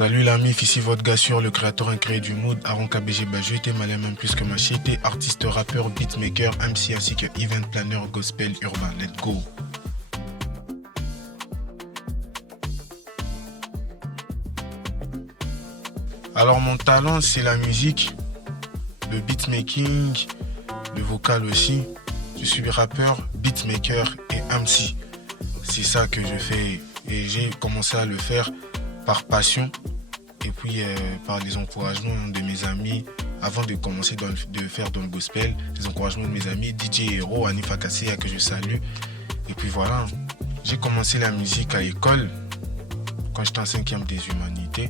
Salut la mif, ici votre gars sûr, le créateur incréé du mood, Aaron KBG Bajou, était malin même plus que Machete, artiste, rappeur, beatmaker, MC ainsi que event planner, gospel, urbain. Let's go. Alors mon talent c'est la musique, le beatmaking, le vocal aussi. Je suis rappeur, beatmaker et MC. C'est ça que je fais et j'ai commencé à le faire par passion et puis par les encouragements de mes amis avant de commencer de faire dans le gospel, les encouragements de mes amis DJ Hero, Anifa Kasseya que je salue. Et puis voilà, j'ai commencé la musique à l'école quand j'étais en 5e des humanités.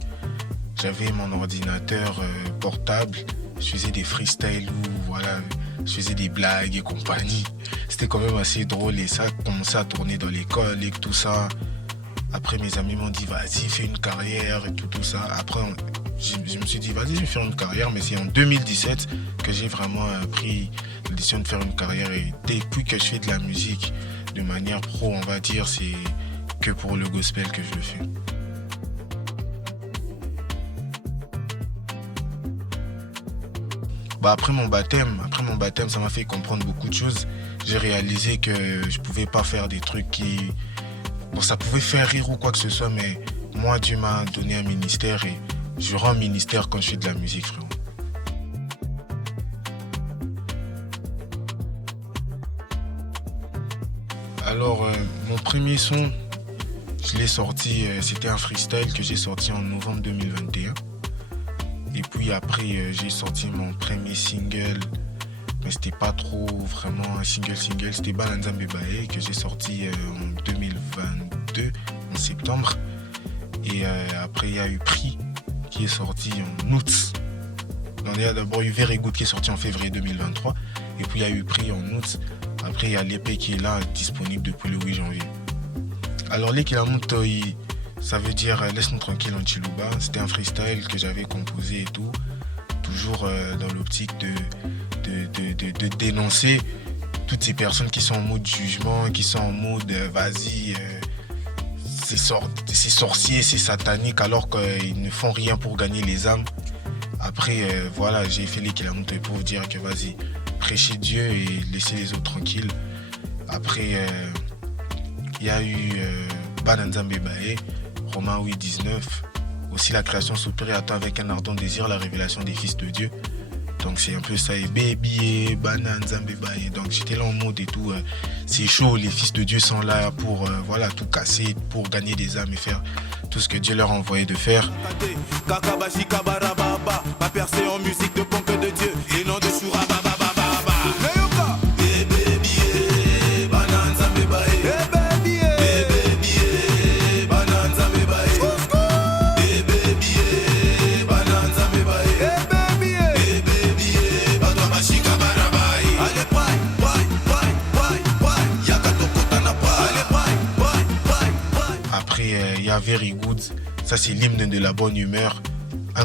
J'avais mon ordinateur portable, je faisais des freestyles ou voilà, je faisais des blagues et compagnie. C'était quand même assez drôle et ça commençait à tourner dans l'école et tout ça. Après mes amis m'ont dit vas-y fais une carrière et tout ça. Après je me suis dit vas-y je vais faire une carrière, mais c'est en 2017 que j'ai vraiment pris la décision de faire une carrière et depuis que je fais de la musique de manière pro on va dire, c'est que pour le gospel que je le fais. Après mon baptême, ça m'a fait comprendre beaucoup de choses. J'ai réalisé que je pouvais pas faire des trucs qui... Bon, ça pouvait faire rire ou quoi que ce soit, mais moi, Dieu m'a donné un ministère et je rends ministère quand je fais de la musique, frérot. Alors, mon premier son, je l'ai sorti, c'était un freestyle que j'ai sorti en novembre 2021. Et puis après, j'ai sorti mon premier single, mais c'était pas trop vraiment un single, c'était Bananzambe Bae que j'ai sorti en 2022, en septembre. Et après, il y a eu Prix qui est sorti en août. Il y a d'abord eu Very Good qui est sorti en février 2023. Et puis il y a eu Prix en août. Après, il y a l'épée qui est là, disponible depuis le 8 janvier. Alors, l'Ekilamoutoi, ça veut dire laisse-nous tranquille en Chiluba. C'était un freestyle que j'avais composé et tout. Toujours dans l'optique de dénoncer toutes ces personnes qui sont en mode jugement, qui sont en mode vas-y, c'est sorcier, c'est satanique, alors qu'ils ne font rien pour gagner les âmes. Après, voilà, j'ai fait l'Ekilamoutoi pour vous dire que vas-y, prêchez Dieu et laissez les autres tranquilles. Après, il y a eu Bananzambe Bae, Romains 8, 19. Aussi la création soupire et attend avec un ardent désir la révélation des fils de Dieu. Donc c'est un peu ça, et Baby, Bananzambe Bae. Donc j'étais là en mode et tout. C'est chaud, les fils de Dieu sont là pour voilà, tout casser, pour gagner des âmes et faire tout ce que Dieu leur a envoyé de faire. Ma percée en musique de punk de Dieu et non de Soura. Il y a Very Good, ça c'est l'hymne de la bonne humeur. 1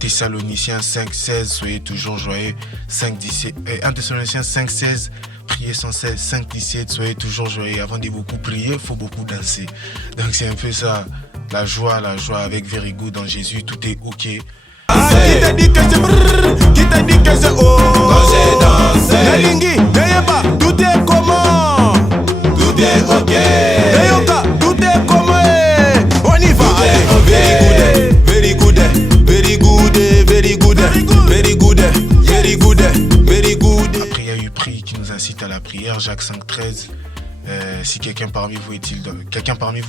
Thessaloniciens 5,16, soyez toujours joyeux. 1 Thessaloniciens 5,16, priez sans cesse. 5,17, soyez toujours joyeux. Avant de beaucoup prier, il faut beaucoup danser. Donc c'est un peu ça, la joie avec Very Good en Jésus, tout est ok. Qui t'a dit que c'est brrr, qui t'a dit que c'est oh. Quand j'ai dansé, Nalingi, n'ayez pas, tout est comment. Tout est ok. Nayoka, tout est comment. Very good. Après il y a eu Prix qui nous incite à la prière, Jacques 5,13. Si quelqu'un parmi vous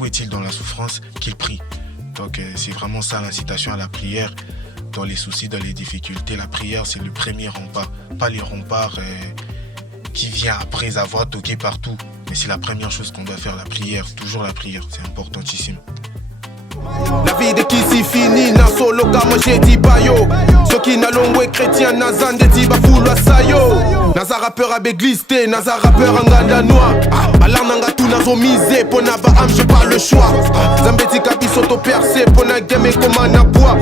est-il dans la souffrance, qu'il prie. Donc c'est vraiment ça l'incitation à la prière. Dans les soucis, dans les difficultés, la prière c'est le premier rempart, pas les remparts qui vient après avoir toqué partout. Mais c'est la première chose qu'on doit faire, la prière, toujours la prière, c'est importantissime. La vie de qui s'y finit, na solo comme j'ai dit bayo. Ceux qui n'allons chrétien, nazan de tiba foulou sayo. Naza rappeur avec glisté, naza rappeur en gandanois. Alar nanga tout nazo misé, pour na ba am j'ai pas le choix. Zambeti kabi soto percé, pour na game comme un abois.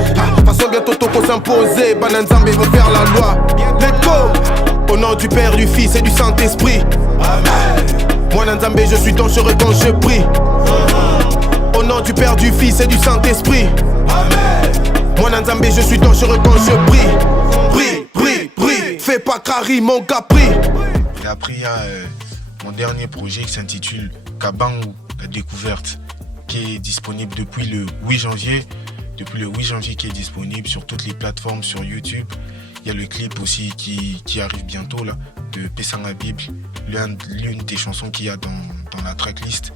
Façon bientôt toko s'imposer, bananzambe veut faire la loi. Let's go. Au nom du Père, du Fils et du Saint-Esprit. Amen. Moi Nanzambe, je suis dangereux quand je prie. Au nom nom du Père, du Fils et du Saint-Esprit. Amen. Moi Nzambe, je suis dangereux quand je prie. Fais pas carré, mon gars, prie. Et après, il y a mon dernier projet qui s'intitule Kabangu, la découverte, qui est disponible depuis le 8 janvier. Depuis le 8 janvier qui est disponible sur toutes les plateformes, sur YouTube. Il y a le clip aussi qui arrive bientôt là, de Pesanga Bible, l'une des chansons qu'il y a dans la tracklist.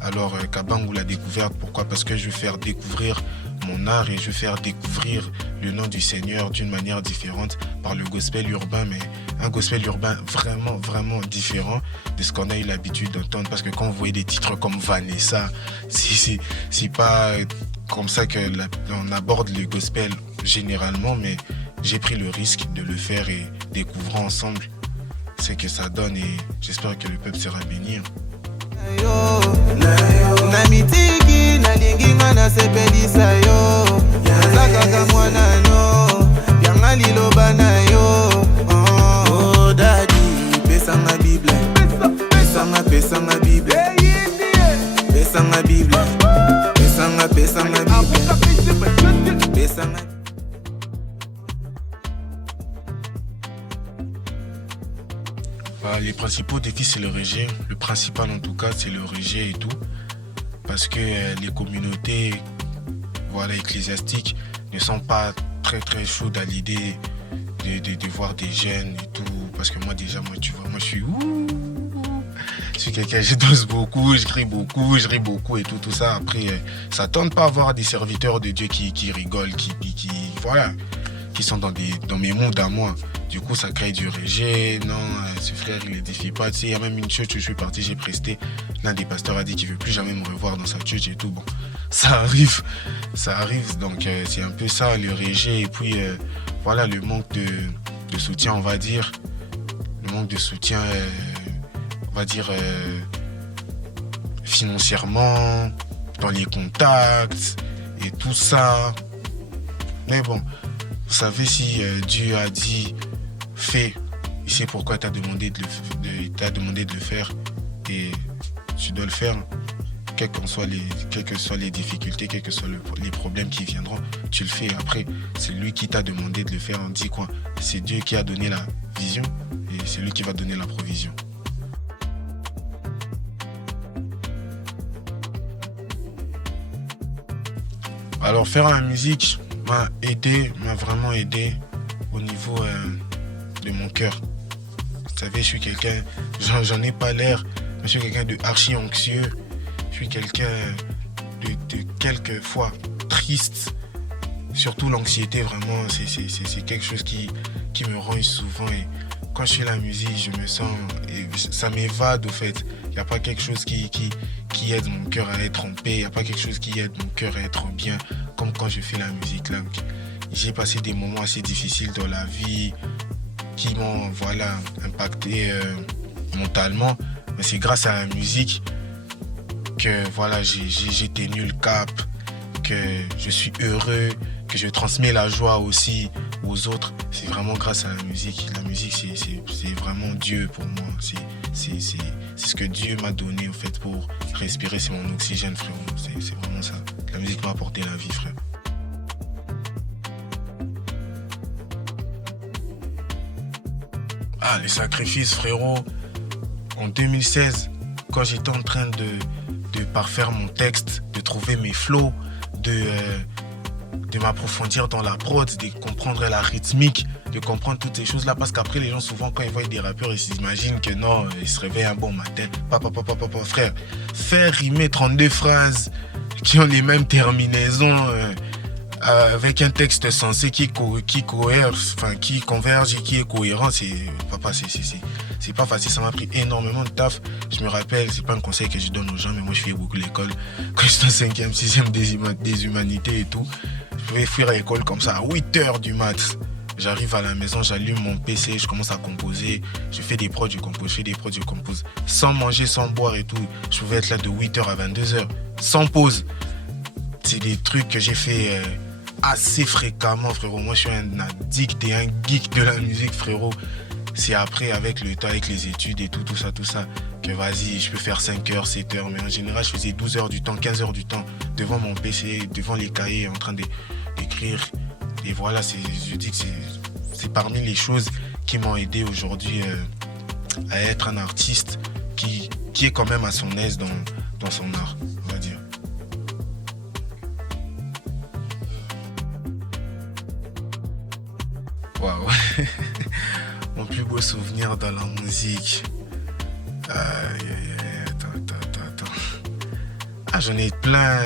Alors Kabangu, la découverte, pourquoi? Parce que je veux faire découvrir mon art et je veux faire découvrir le nom du Seigneur d'une manière différente par le gospel urbain, mais un gospel urbain vraiment, vraiment différent de ce qu'on a eu l'habitude d'entendre. Parce que quand vous voyez des titres comme Vanessa, c'est pas comme ça qu'on aborde le gospel généralement, mais j'ai pris le risque de le faire et découvrons ensemble ce que ça donne et j'espère que le peuple sera béni. Les principaux défis, c'est le rejet. Le principal, en tout cas, c'est le rejet et tout. Parce que les communautés ecclésiastiques ne sont pas très très chaudes à l'idée de voir des jeunes et tout. Parce que moi, déjà, tu vois, moi, je suis quelqu'un, je danse beaucoup, je crie beaucoup, je ris beaucoup et tout ça. Après, ça tente pas à voir des serviteurs de Dieu qui rigolent, qui sont dans mes mondes à moi. Du coup, ça crée du rejet. Non, ce frère, il édifie pas. Tu sais, il y a même une church où je suis parti, j'ai presté. L'un des pasteurs a dit qu'il veut plus jamais me revoir dans sa church et tout. Bon, ça arrive. Donc, c'est un peu ça, le rejet. Et puis, le manque de soutien, on va dire. Le manque de soutien, financièrement, dans les contacts et tout ça. Mais bon, vous savez, si Dieu a dit fais, il sait pourquoi t'as demandé de le faire et tu dois le faire, quelles que soient les difficultés, quels que soient les problèmes qui viendront, tu le fais. Après, c'est lui qui t'a demandé de le faire. On dit quoi? C'est Dieu qui a donné la vision et c'est lui qui va donner la provision. Alors faire la musique m'a vraiment aidé au niveau de mon cœur. Vous savez, je suis quelqu'un, j'en ai pas l'air, mais je suis quelqu'un de archi anxieux. Je suis quelqu'un de quelquefois triste. Surtout l'anxiété, vraiment, c'est quelque chose qui me ronge souvent. Et quand je fais la musique, je me sens, et ça m'évade au fait. Il n'y a pas quelque chose qui aide mon cœur à être en paix. Il n'y a pas quelque chose qui aide mon cœur à être bien, comme quand je fais la musique là. J'ai passé des moments assez difficiles dans la vie qui m'ont impacté mentalement. Mais c'est grâce à la musique que j'ai tenu le cap, que je suis heureux, que je transmets la joie aussi aux autres. C'est vraiment grâce à la musique. La musique, c'est vraiment Dieu pour moi. C'est ce que Dieu m'a donné, en fait, pour respirer. C'est mon oxygène, frérot. C'est vraiment ça. La musique m'a apporté la vie, frère. Ah, les sacrifices, frérot. En 2016, quand j'étais en train de parfaire mon texte, de trouver mes flows, de m'approfondir dans la prod, de comprendre la rythmique, de comprendre toutes ces choses-là. Parce qu'après, les gens, souvent, quand ils voient des rappeurs, ils s'imaginent que non, ils se réveillent un bon matin. Frère, faire rimer 32 phrases qui ont les mêmes terminaisons avec un texte sensé qui converge et qui est cohérent, c'est pas facile. Ça m'a pris énormément de taf. Je me rappelle, c'est pas un conseil que je donne aux gens, mais moi je fais beaucoup l'école. Quand j'étais en 5e, 6e des humanités et tout, je pouvais fuir à l'école comme ça à 8h du mat. J'arrive à la maison, j'allume mon PC, je commence à composer. Je fais des prods, je compose. Sans manger, sans boire et tout. Je pouvais être là de 8h à 22h, sans pause. C'est des trucs que j'ai fait assez fréquemment, frérot. Moi, je suis un addict et un geek de la musique, frérot. C'est après, avec le temps, avec les études et tout ça, que vas-y, je peux faire 5 heures, 7 heures, mais en général, je faisais 12 heures du temps, 15 heures du temps devant mon PC, devant les cahiers, en train d'écrire. Et voilà, je dis que c'est parmi les choses qui m'ont aidé aujourd'hui à être un artiste qui est quand même à son aise dans son art, on va dire. Waouh. Mon plus beau souvenir dans la musique. Attends. Ah, j'en ai plein.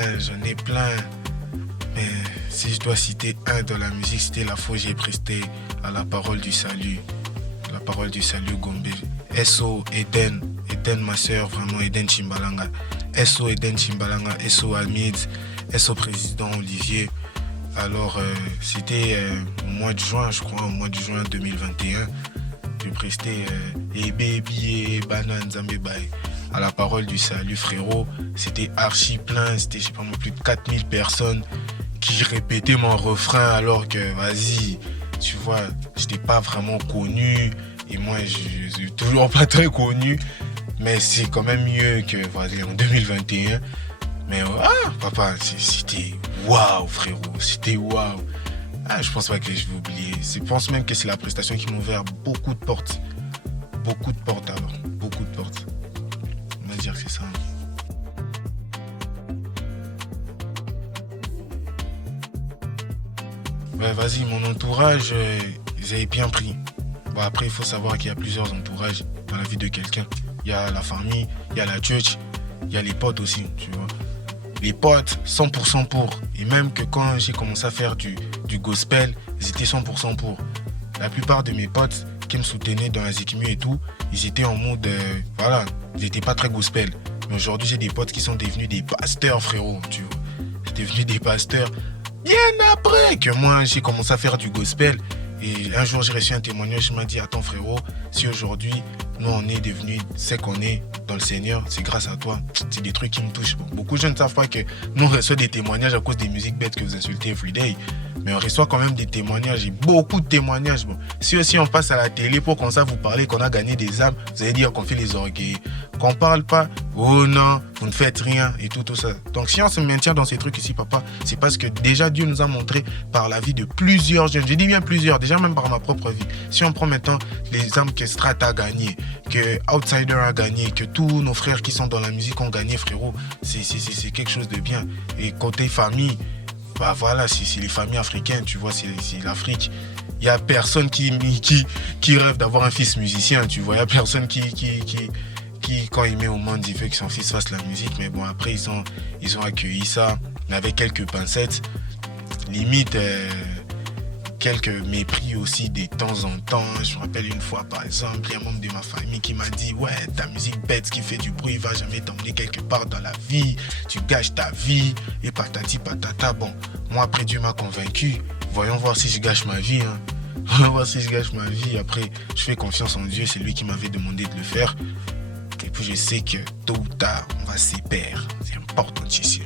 Mais si je dois citer un dans la musique, c'était la fois où j'ai presté à la Parole du Salut. La Parole du Salut Gombe. SO Eden, ma soeur, vraiment Eden Chimbalanga. SO Eden Chimbalanga, SO Hamid, SO Président Olivier. Alors, c'était au mois de juin, je crois, au mois de juin 2021. Je prestais Baby, Banane, Zambébaï à la Parole du Salut, frérot. C'était archi plein, c'était, je sais pas moi, plus de 4000 personnes qui répétaient mon refrain alors que, vas-y, tu vois, j'étais pas vraiment connu. Et moi, je suis toujours pas très connu. Mais c'est quand même mieux que, vas-y, en 2021. Mais, papa, c'était waouh, frérot, c'était waouh. Ah, je pense pas que je vais oublier. Je pense même que c'est la prestation qui m'a ouvert beaucoup de portes. Beaucoup de portes alors. Beaucoup de portes. On va dire que c'est ça. Ouais, vas-y, mon entourage, ils avaient bien pris. Bon, après, il faut savoir qu'il y a plusieurs entourages dans la vie de quelqu'un. Il y a la famille, il y a la church, il y a les potes aussi, tu vois. Les potes, 100% pour. Et même que quand j'ai commencé à faire du gospel, ils étaient 100% pour. La plupart de mes potes qui me soutenaient dans la Zikmu et tout, ils étaient en mode, voilà, ils n'étaient pas très gospel. Mais aujourd'hui, j'ai des potes qui sont devenus des pasteurs, frérot, tu vois. Ils sont devenus des pasteurs bien après que moi, j'ai commencé à faire du gospel. Et un jour, j'ai reçu un témoignage, je me dis, attends, frérot, si aujourd'hui, nous, on est devenus ce qu'on est dans le Seigneur, c'est grâce à toi. C'est des trucs qui me touchent. Bon, beaucoup de gens ne savent pas que nous, on reçoit des témoignages à cause des musiques bêtes que vous insultez everyday. Mais on reçoit quand même des témoignages, et beaucoup de témoignages. Bon, si aussi on passe à la télé pour qu'on sache vous parler, qu'on a gagné des âmes, vous allez dire qu'on fait les orgueils. Qu'on parle pas, oh non, vous ne faites rien et tout ça. Donc si on se maintient dans ces trucs ici, papa, c'est parce que déjà Dieu nous a montré par la vie de plusieurs jeunes, je dis bien plusieurs, déjà même par ma propre vie. Si on prend maintenant les âmes que Strat a gagné, que Outsider a gagné, que tous nos frères qui sont dans la musique ont gagné, frérot, c'est quelque chose de bien. Et côté famille, bah voilà, c'est les familles africaines, tu vois, c'est l'Afrique. Il n'y a personne qui rêve d'avoir un fils musicien, tu vois. Il n'y a personne qui, quand il met au monde, il veut que son fils fasse la musique. Mais bon, après, ils ont accueilli ça avec quelques pincettes. Limite, quelques mépris aussi de temps en temps. Je me rappelle une fois, par exemple, il y a un membre de ma famille qui m'a dit « Ouais, ta musique bête qui fait du bruit va jamais t'emmener quelque part dans la vie. Tu gâches ta vie. » Et patati patata. Bon, moi, après, Dieu m'a convaincu. Voyons voir si je gâche ma vie. Voyons voir si je gâche ma vie. Après, je fais confiance en Dieu. C'est lui qui m'avait demandé de le faire. Et puis, je sais que tôt ou tard, on va s'y perdre. C'est importantissime.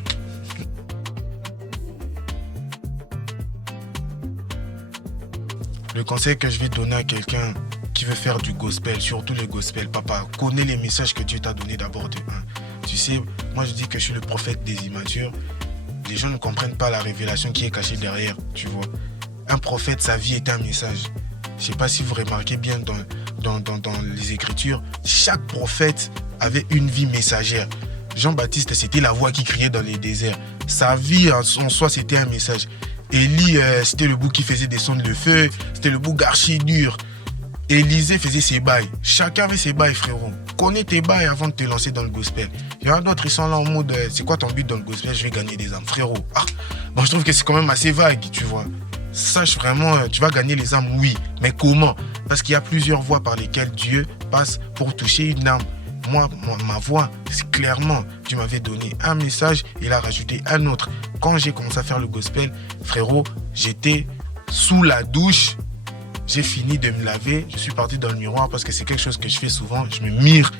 Le conseil que je vais donner à quelqu'un qui veut faire du gospel, surtout le gospel, papa, connais les messages que Dieu t'a donnés d'abord de un. Tu sais, moi je dis que je suis le prophète des immatures. Les gens ne comprennent pas la révélation qui est cachée derrière, tu vois. Un prophète, sa vie est un message. Je ne sais pas si vous remarquez bien dans les Écritures, chaque prophète avait une vie messagère. Jean-Baptiste, c'était la voix qui criait dans les déserts. Sa vie en soi, c'était un message. Élie, c'était le bouc qui faisait descendre le feu. C'était le bouc archi dur. Élisée faisait ses bails. Chacun avait ses bails, frérot. Connais tes bails avant de te lancer dans le gospel. Il y en a d'autres, ils sont là en mode, c'est quoi ton but dans le gospel? Je vais gagner des âmes, frérot. Ah, bon, je trouve que c'est quand même assez vague, tu vois. Sache vraiment, tu vas gagner les âmes, oui. Mais comment? Parce qu'il y a plusieurs voies par lesquelles Dieu passe pour toucher une âme. Moi, ma voix, c'est clairement, Dieu m'avait donné un message, il a rajouté un autre. Quand j'ai commencé à faire le gospel, frérot, j'étais sous la douche, j'ai fini de me laver, je suis parti dans le miroir parce que c'est quelque chose que je fais souvent, je me mire,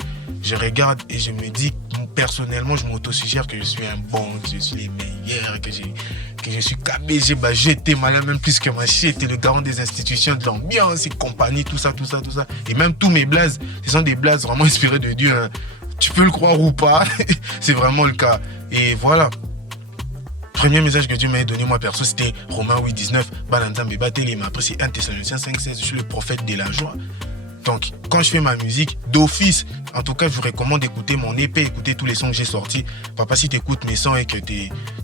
je regarde et je me dis, personnellement, je m'auto-suggère que je suis un bon, que je suis les meilleurs, que je suis KBG, j'étais malin même plus que ma j'étais le garant des institutions, de l'ambiance et compagnie, tout ça. Et même tous mes blazes, ce sont des blazes vraiment inspirés de Dieu. Hein. Tu peux le croire ou pas, c'est vraiment le cas. Et voilà. Premier message que Dieu m'a donné, moi perso, c'était Romains 8,19. Bananzambe Batele, mais après c'est 1 Thessaloniciens 5,16. Je suis le prophète de la joie. Donc, quand je fais ma musique, d'office, en tout cas, je vous recommande d'écouter mon EP, écouter tous les sons que j'ai sortis. Papa, si tu écoutes mes sons et que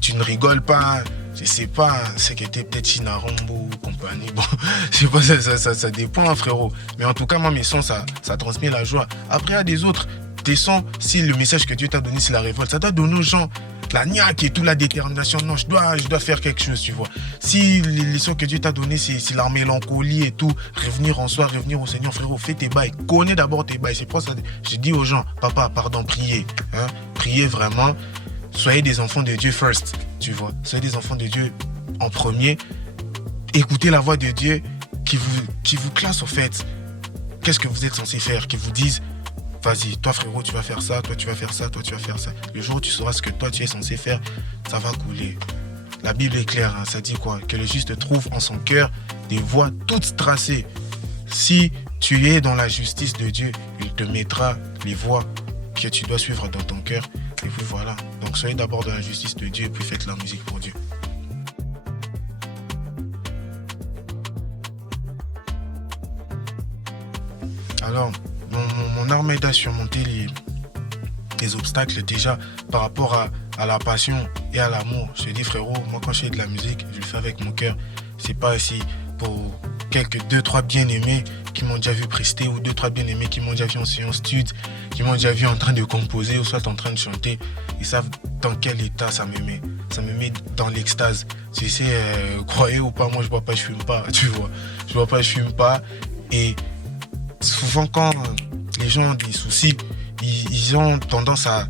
tu ne rigoles pas, je sais pas, c'est que t'es peut-être Chinarombo ou compagnie. Bon, je sais pas, ça dépend, hein, frérot. Mais en tout cas, moi, mes sons, ça transmet la joie. Après, il y a des autres. Tes sons, si le message que Dieu t'a donné, c'est la révolte, ça doit donner aux gens la niaque et toute la détermination. Non, je dois faire quelque chose, tu vois. Si les sons que Dieu t'a donné, c'est la mélancolie et tout, revenir en soi, revenir au Seigneur, frérot, fais tes bails, connais d'abord tes bails. C'est pour ça que je dis aux gens, papa, pardon, priez. Hein, priez vraiment. Soyez des enfants de Dieu first, tu vois. Soyez des enfants de Dieu en premier. Écoutez la voix de Dieu qui vous classe au fait. Qu'est-ce que vous êtes censé faire, qui vous dise, vas-y, toi frérot, tu vas faire ça, toi tu vas faire ça, toi tu vas faire ça. Le jour où tu sauras ce que toi tu es censé faire, ça va couler. La Bible est claire, hein, ça dit quoi? Que le juste trouve en son cœur des voies toutes tracées. Si tu es dans la justice de Dieu, il te mettra les voies que tu dois suivre dans ton cœur. Et puis voilà. Donc soyez d'abord dans la justice de Dieu, puis faites la musique pour Dieu. Alors, mon arme aide à surmonter les obstacles déjà par rapport à la passion et à l'amour. Je te dis frérot, moi quand je fais de la musique, je le fais avec mon cœur. C'est pas aussi pour quelques 2-3 bien-aimés qui m'ont déjà vu prester ou 2-3 bien-aimés qui m'ont déjà vu en séance stud, qui m'ont déjà vu en train de composer ou soit en train de chanter. Ils savent dans quel état ça me met. Ça me met dans l'extase. Tu sais, croyez ou pas, moi je bois pas, je fume pas, tu vois. Je bois pas, je fume pas. Et souvent quand les gens ont des soucis, ils ont tendance à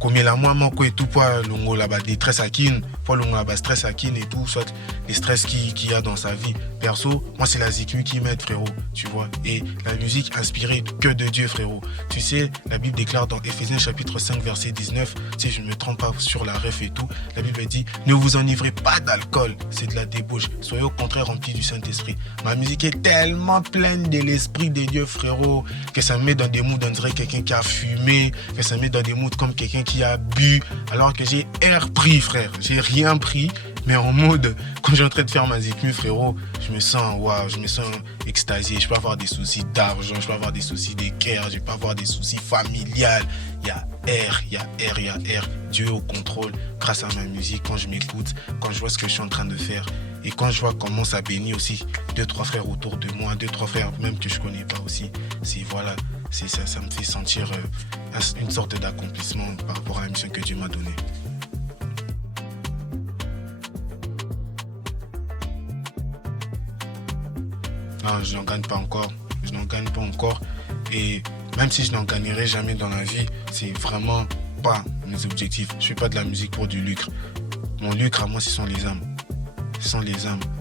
comme la moi moko et tout pour longo là-bas des stress à kin, pour longo là-bas stress à kin et tout, soit les stress qu'il y a dans sa vie. Perso, moi c'est la zikmu qui m'aide frérot, tu vois. Et la musique inspirée que de Dieu frérot. Tu sais, la Bible déclare dans Éphésiens chapitre 5 verset 19, si je ne me trompe pas sur la ref et tout, la Bible dit, ne vous enivrez pas d'alcool, c'est de la débauche. Soyez au contraire remplis du Saint-Esprit. Ma musique est tellement pleine de l'Esprit de Dieu frérot, que ça me met dans des moods, on dirait quelqu'un qui a fumé, que ça me met dans des moods comme quelqu'un qui a bu, alors que j'ai pris frère, j'ai rien pris, mais en mode, quand j'ai en train de faire ma zikmu frérot, je me sens extasié, je peux avoir des soucis d'argent, je peux avoir des soucis d'équerre, je peux avoir des soucis familiales, il y a R, Dieu au contrôle, grâce à ma musique, quand je m'écoute, quand je vois ce que je suis en train de faire, et quand je vois comment ça bénit aussi 2-3 frères autour de moi, 2-3 frères même que je connais pas aussi, ça me fait sentir une sorte d'accomplissement par rapport à la mission que Dieu m'a donnée. Non, je n'en gagne pas encore. Et même si je n'en gagnerai jamais dans la vie, c'est vraiment pas mes objectifs. Je ne fais pas de la musique pour du lucre. Mon lucre à moi, ce sont les âmes.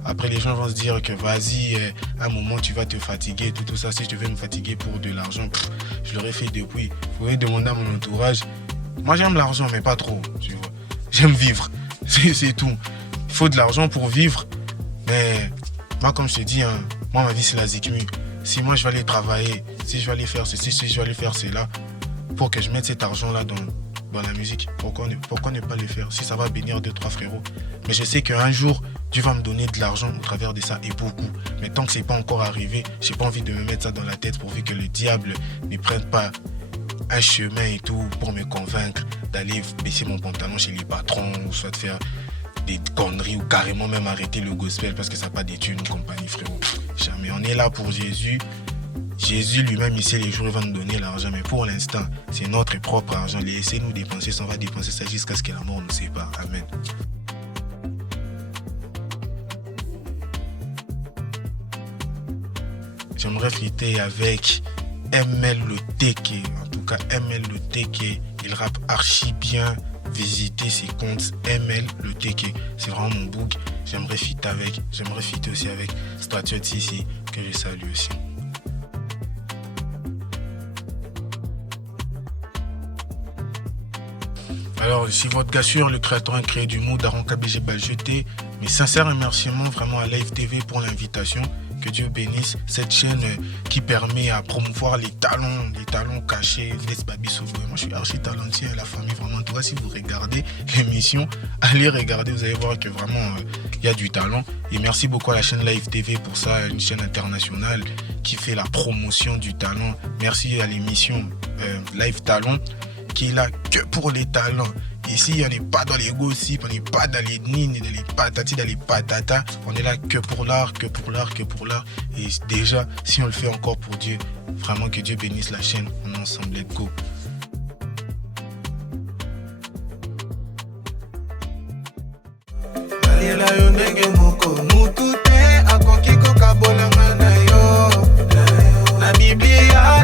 Après, les gens vont se dire que vas-y, à un moment, tu vas te fatiguer, tout ça. Si je devais me fatiguer pour de l'argent, je l'aurais fait depuis. Vous pouvez demander à mon entourage. Moi, j'aime l'argent, mais pas trop, tu vois. J'aime vivre. C'est tout. Il faut de l'argent pour vivre. Mais moi, comme je te dis, hein, moi, ma vie, c'est la zikmu. Si moi, je vais aller travailler, si je vais aller faire ceci, si je vais aller faire cela, pour que je mette cet argent-là dans la musique, pourquoi ne pas le faire si ça va bénir 2-3 frérots. Mais je sais qu'un jour, Dieu va me donner de l'argent au travers de ça, et beaucoup. Mais tant que c'est pas encore arrivé, j'ai pas envie de me mettre ça dans la tête pourvu que le diable ne prenne pas un chemin et tout pour me convaincre d'aller baisser mon pantalon chez les patrons, ou soit de faire des conneries, ou carrément même arrêter le gospel parce que ça n'a pas d'études ou compagnie, frérot. Jamais. On est là pour Jésus. Jésus lui-même, il sait les jours où il va nous donner l'argent, mais pour l'instant, c'est notre propre argent. Laissez-nous dépenser ça, on va dépenser ça jusqu'à ce que la mort nous sépare. Amen. J'aimerais flûter avec ML Le Teke. En tout cas, ML Le Teke, il rappe archi bien. Visitez ses comptes ML Le Teke. C'est vraiment mon book. J'aimerais flûter aussi avec Statue ici, que je salue aussi. Alors, ici votre gars sûr, le créateur incréé du mot d'Aron KBG Baljeté. Mes sincères remerciements vraiment à Live TV pour l'invitation. Que Dieu bénisse cette chaîne qui permet à promouvoir les talents cachés. Babi Sogo. Moi, je suis archi talentueux, la famille. Vraiment, en tout cas, si vous regardez l'émission, allez regarder, vous allez voir que vraiment, il y a du talent. Et merci beaucoup à la chaîne Live TV pour ça, une chaîne internationale qui fait la promotion du talent. Merci à l'émission Live Talent qui est là que pour les talents. Ici, on n'est pas dans les gossips, on n'est pas dans les nines, dans les patati, dans les patatas. On est là que pour l'art, que pour l'art, que pour l'art. Et déjà, si on le fait encore pour Dieu, vraiment que Dieu bénisse la chaîne. On est ensemble, let's go. Na Biblia